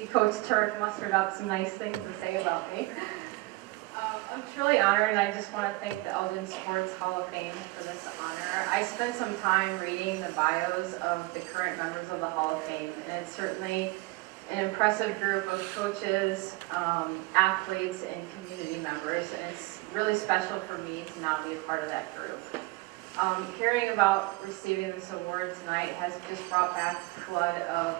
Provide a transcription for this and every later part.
see Coach Turk mustered up some nice things to say about me. I'm truly honored, and I just want to thank the Elgin Sports Hall of Fame for this honor. I spent some time reading the bios of the current members of the Hall of Fame, and it's certainly an impressive group of coaches, athletes, and community members, and it's really special for me to now be a part of that group. Hearing about receiving this award tonight has just brought back a flood of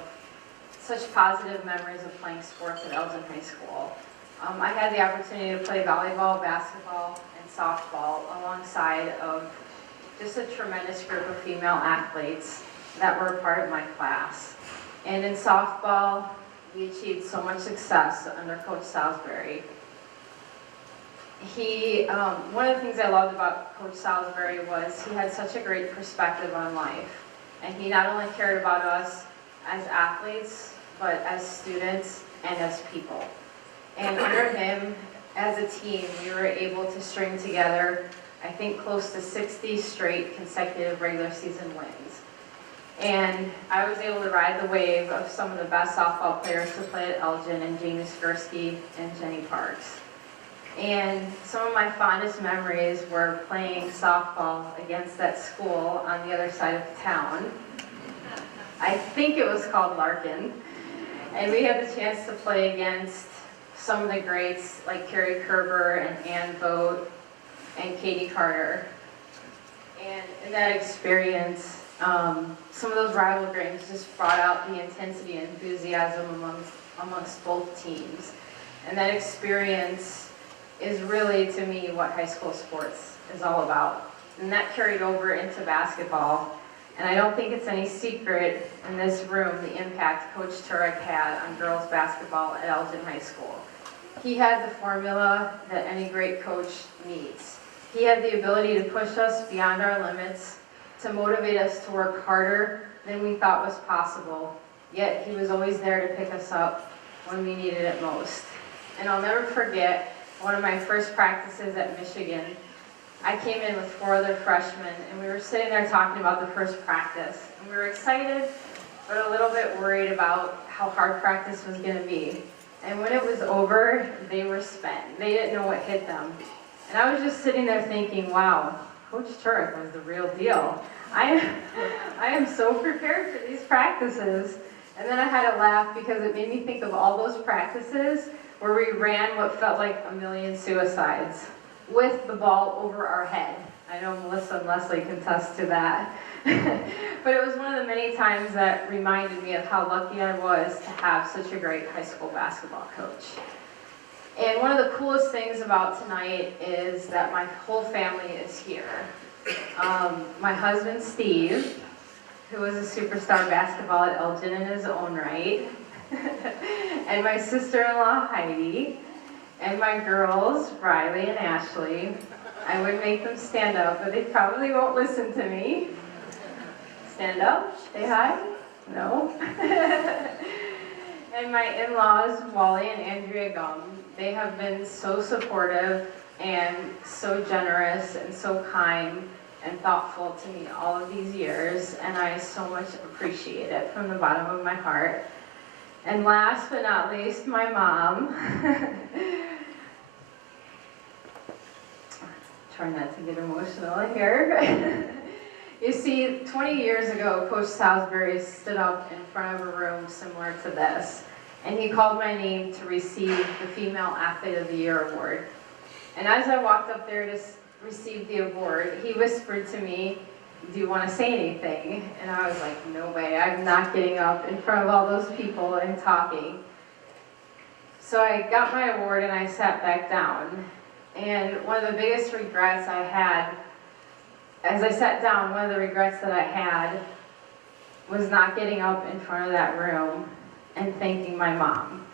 such positive memories of playing sports at Elgin High School. I had the opportunity to play volleyball, basketball, and softball alongside of just a tremendous group of female athletes that were a part of my class. And in softball, we achieved so much success under Coach Salisbury. One of the things I loved about Coach Salisbury was he had such a great perspective on life. And he not only cared about us as athletes, but as students and as people. And under him, as a team, we were able to string together, I think, close to 60 straight consecutive regular season wins. And I was able to ride the wave of some of the best softball players to play at Elgin, and Jamie Skursky and Jenny Parks. And some of my fondest memories were playing softball against that school on the other side of town. I think it was called Larkin. And we had the chance to play against some of the greats like Carrie Kerber and Ann Vogt and Katie Carter. And in that experience, some of those rival games just brought out the intensity and enthusiasm amongst both teams. And that experience is really, to me, what high school sports is all about. And that carried over into basketball. And I don't think it's any secret in this room the impact Coach Turek had on girls basketball at Elgin High School. He had the formula that any great coach needs. He had the ability to push us beyond our limits, to motivate us to work harder than we thought was possible, yet he was always there to pick us up when we needed it most. And I'll never forget one of my first practices at Michigan. I came in with 4 other freshmen, and we were sitting there talking about the first practice. And we were excited, but a little bit worried about how hard practice was going to be. And when it was over, they were spent. They didn't know what hit them. And I was just sitting there thinking, wow, Coach Turek was the real deal. I am so prepared for these practices. And then I had to laugh because it made me think of all those practices where we ran what felt like a million suicides with the ball over our head. I know Melissa and Leslie can attest to that. But it was one of the many times that reminded me of how lucky I was to have such a great high school basketball coach. And one of the coolest things about tonight is that my whole family is here. My husband, Steve, who is a superstar basketball at Elgin in his own right, and my sister-in-law, Heidi, and my girls, Riley and Ashley. I would make them stand up, but they probably won't listen to me. Stand up, say hi, no. And my in-laws, Wally and Andrea Gumm, they have been so supportive and so generous and so kind and thoughtful to me all of these years, and I so much appreciate it from the bottom of my heart. And last but not least, my mom. Try not to get emotional here. You see, 20 years ago, Coach Salisbury stood up in front of a room similar to this, and he called my name to receive the Female Athlete of the Year award. And as I walked up there to receive the award, he whispered to me, "Do you want to say anything?" And I was like, no way, I'm not getting up in front of all those people and talking. So I got my award and I sat back down. And one of the biggest regrets I had, as I sat down, one of the regrets that I had was not getting up in front of that room and thanking my mom.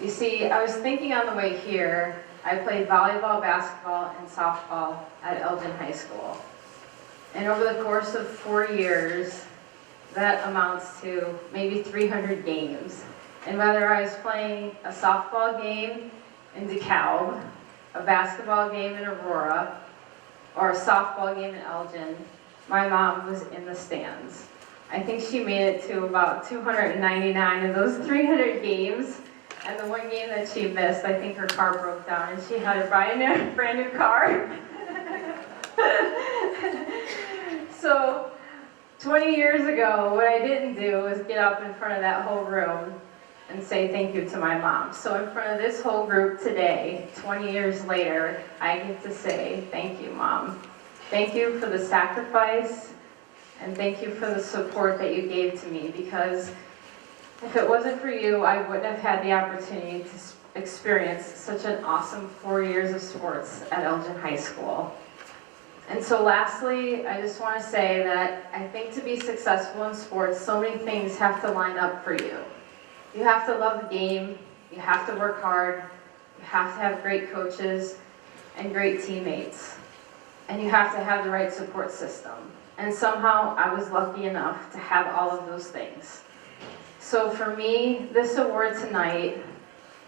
You see, I was thinking on the way here, I played volleyball, basketball, and softball at Elgin High School. And over the course of 4 years, that amounts to maybe 300 games. And whether I was playing a softball game in DeKalb, a basketball game in Aurora, or a softball game in Elgin, my mom was in the stands. I think she made it to about 299 of those 300 games. And the one game that she missed, I think her car broke down and she had to buy a brand new car. So 20 years ago, what I didn't do was get up in front of that whole room and say thank you to my mom. So in front of this whole group today, 20 years later, I get to say thank you, Mom. Thank you for the sacrifice, and thank you for the support that you gave to me, because if it wasn't for you, I wouldn't have had the opportunity to experience such an awesome 4 years of sports at Elgin High School. And so lastly, I just want to say that I think to be successful in sports, so many things have to line up for you. You have to love the game, you have to work hard, you have to have great coaches and great teammates, and you have to have the right support system. And somehow I was lucky enough to have all of those things. So for me, this award tonight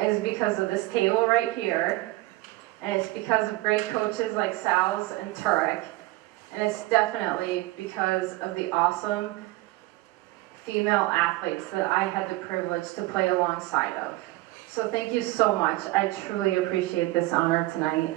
is because of this table right here, and it's because of great coaches like Sal's and Turek, and it's definitely because of the awesome female athletes that I had the privilege to play alongside of. So thank you so much. I truly appreciate this honor tonight.